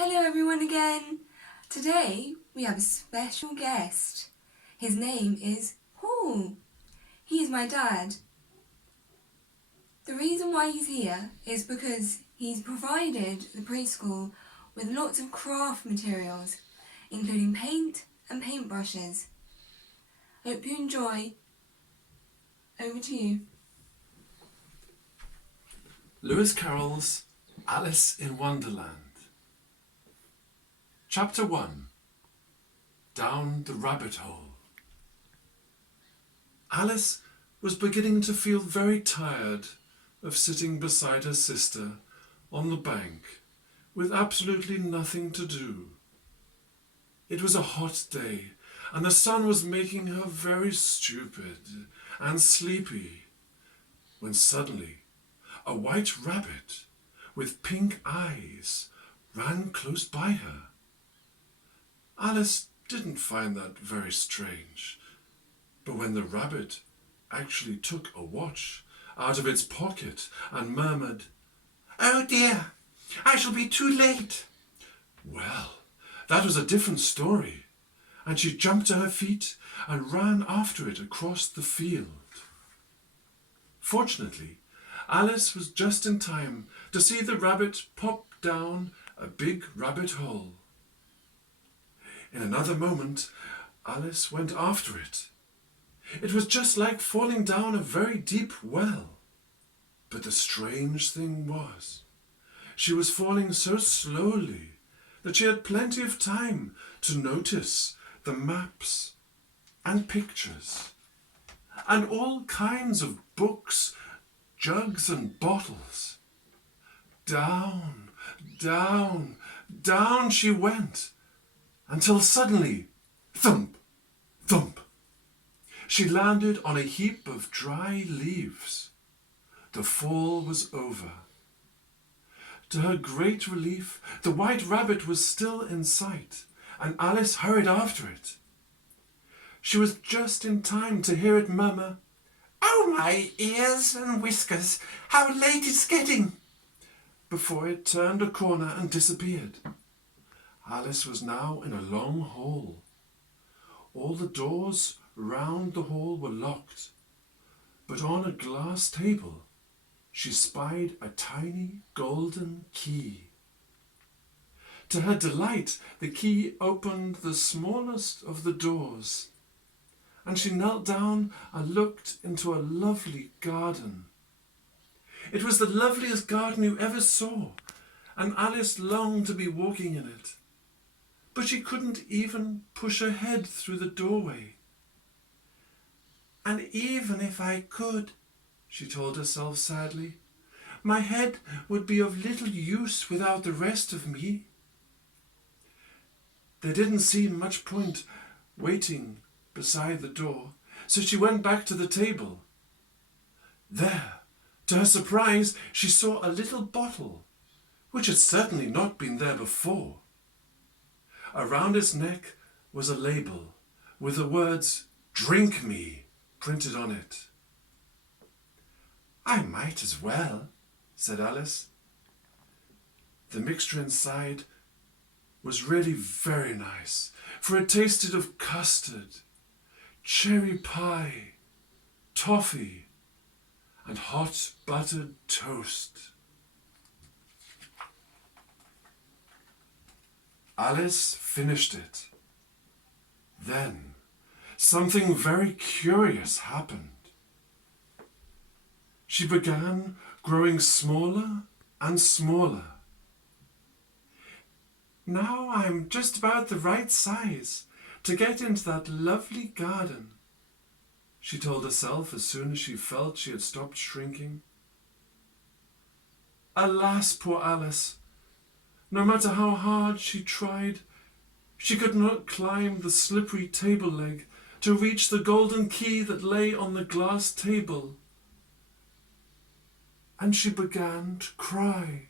Hello everyone again. Today we have a special guest. His name is Paul. He is my dad. The reason why he's here is because he's provided the preschool with lots of craft materials, including paint and paintbrushes. Hope you enjoy. Over to you. Lewis Carroll's Alice in Wonderland. Chapter 1. Down the Rabbit Hole. Alice was beginning to feel very tired of sitting beside her sister on the bank with absolutely nothing to do. It was a hot day and the sun was making her very stupid and sleepy when suddenly a white rabbit with pink eyes ran close by her. Alice didn't find that very strange, but when the rabbit actually took a watch out of its pocket and murmured, "Oh dear, I shall be too late," well, that was a different story, and she jumped to her feet and ran after it across the field. Fortunately, Alice was just in time to see the rabbit pop down a big rabbit hole. In another moment, Alice went after it. It was just like falling down a very deep well. But the strange thing was, she was falling so slowly that she had plenty of time to notice the maps and pictures and all kinds of books, jugs and bottles. Down, down, down she went, until suddenly, thump, thump, she landed on a heap of dry leaves. The fall was over. To her great relief, the white rabbit was still in sight, and Alice hurried after it. She was just in time to hear it murmur, "Oh, my ears and whiskers, how late it's getting," before it turned a corner and disappeared. Alice was now in a long hall. All the doors round the hall were locked, but on a glass table she spied a tiny golden key. To her delight, the key opened the smallest of the doors, and she knelt down and looked into a lovely garden. It was the loveliest garden you ever saw, and Alice longed to be walking in it. But she couldn't even push her head through the doorway. "And even if I could," she told herself sadly, "my head would be of little use without the rest of me." There didn't seem much point waiting beside the door, so she went back to the table. There, to her surprise, she saw a little bottle, which had certainly not been there before. Around its neck was a label with the words "Drink me" printed on it. "I might as well," said Alice. The mixture inside was really very nice, for it tasted of custard, cherry pie, toffee, and hot buttered toast. Alice finished it. Then something very curious happened. She began growing smaller and smaller. "Now I'm just about the right size to get into that lovely garden," she told herself as soon as she felt she had stopped shrinking. Alas, poor Alice! No matter how hard she tried, she could not climb the slippery table leg to reach the golden key that lay on the glass table. And she began to cry.